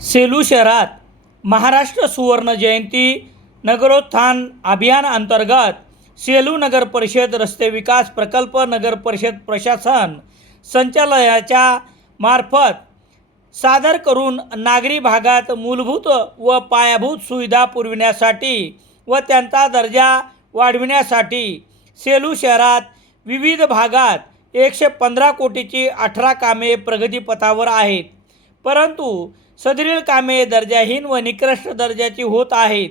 सेलू शहरात महाराष्ट्र सुवर्ण जयंती नगरोत्थान अभियान अंतर्गत सेलू नगर परिषद रस्ते विकास प्रकल्प नगर परिषद प्रशासन संचालयाच्या मार्फत सादर करून नागरी भागात मूलभूत व पायाभूत सुविधा पुरविण्यासाठी व त्यांचा दर्जा वाढविण्यासाठी सेलू शहरात विविध भागात एकशे पंधरा कोटीची अठरा कामे प्रगतीपथावर आहेत. परंतु सदरील कामे दर्जाहीन व निकृष्ट दर्जाची होत आहेत.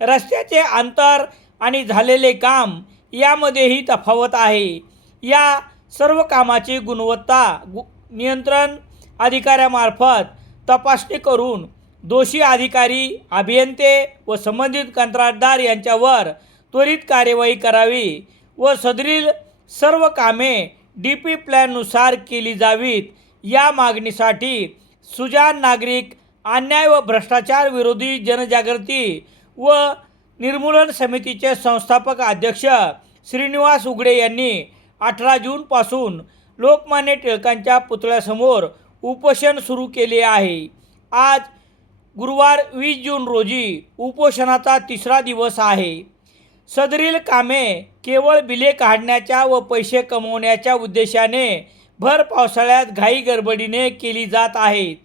रस्त्याचे अंतर आणि झालेले काम यामध्येही तफावत आहे. या सर्व कामाची गुणवत्ता गु नियंत्रण अधिकाऱ्यामार्फत तपासणी करून दोषी अधिकारी अभियंते व संबंधित कंत्राटदार यांच्यावर त्वरित कार्यवाही करावी व सदरील सर्व कामे डी पी प्लॅननुसार केली जावीत या मागणीसाठी सुजान नागरिक अन्याय व भ्रष्टाचार विरोधी जनजागृती व निर्मूलन समितीचे संस्थापक अध्यक्ष श्रीनिवास उघडे यांनी अठरा जूनपासून लोकमान्य टिळकांच्या पुतळ्यासमोर उपोषण सुरू केले आहे. आज गुरुवार वीस जून रोजी उपोषणाचा तिसरा दिवस आहे. सदरील कामे केवळ बिले काढण्याच्या व पैसे कमवण्याच्या उद्देशाने भर पावसाळ्यात घाई गडबडीने केली जात आहेत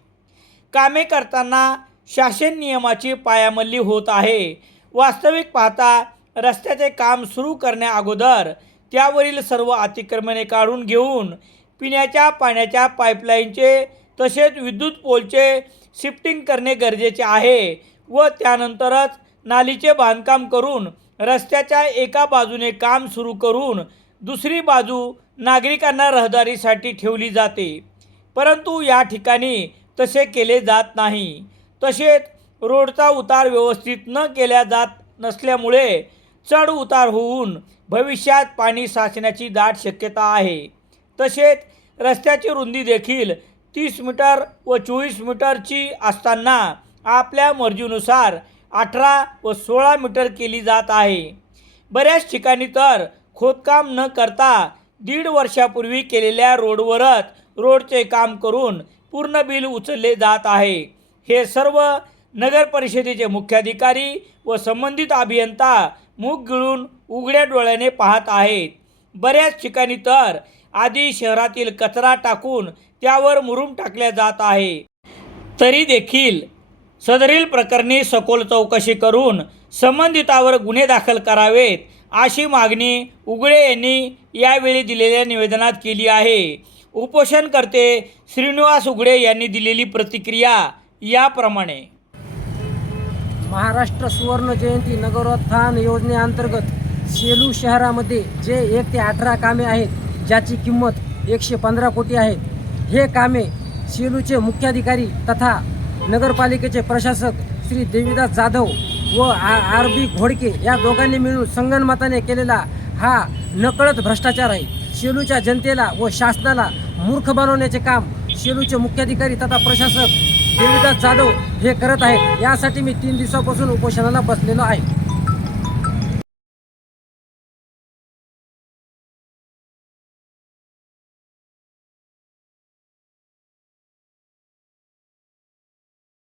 कामे करताना शासन नियमाची पायामल्ली होत आहे. वास्तविक पाहता रस्त्याचे काम सुरू करण्याअगोदर त्यावरील सर्व अतिक्रमणे काढून घेऊन पिण्याच्या पाण्याच्या पाईपलाईनचे तसेच विद्युत पोलचे शिफ्टिंग करणे गरजेचे आहे व त्यानंतरच नालीचे बांधकाम करून रस्त्याच्या एका बाजूने काम सुरू करून दुसरी बाजू नागरिकांना रहदारीसाठी ठेवली जाते. परंतु या ठिकाणी तसे केले जात नाही. तसेच रोडचा उतार व्यवस्थित न केल्या जात नसल्यामुळे चढ उतार होऊन भविष्यात पाणी साचण्याची दाट शक्यता आहे. तसेच रस्त्याची रुंदी देखील तीस मीटर व चोवीस मीटरची असताना आपल्या मर्जीनुसार अठरा व सोळा मीटर केली जात आहे. बऱ्याच ठिकाणी तर खोदकाम न करता दीड वर्षापूर्वी केलेल्या रोडवरच रोडचे काम करून पूर्ण बिल उचलले जात आहे. हे सर्व नगर परिषदेचे मुख्याधिकारी व संबंधित अभियंता मूग गिळून उघड्या डोळ्याने पाहत आहेत. बऱ्याच ठिकाणी तर आधी शहरातील कचरा टाकून त्यावर मुरूम टाकल्या जात आहे. तरी देखील सदरील प्रकरणी सखोल चौकशी करून संबंधितावर गुन्हे दाखल करावेत अशी मागणी उगळे यांनी यावेळी दिलेल्या निवेदनात केली आहे. उपोषणकर्ते श्रीनिवास उघडे यांनी दिलेली प्रतिक्रिया याप्रमाणे. महाराष्ट्र सुवर्ण जयंती नगरोत्थान योजनेअंतर्गत सेलू शहरामध्ये जे एक ते अठरा कामे आहेत ज्याची किंमत एकशे पंधरा कोटी आहे हे कामे सेलूचे मुख्याधिकारी तथा नगरपालिकेचे प्रशासक श्री देवीदास जाधव व आर बी घोडके या दोघांनी मिळून संगणमाताने केलेला हा नकळत भ्रष्टाचार आहे. शेलूच्या जनतेला व शासनाला मूर्ख बनवण्याचे काम शेलूचे मुख्याधिकारी तथा प्रशासक देवीदास जाधव हे करत आहेत. यासाठी मी तीन दिवसापासून उपोषणाला बसलेलो आहे.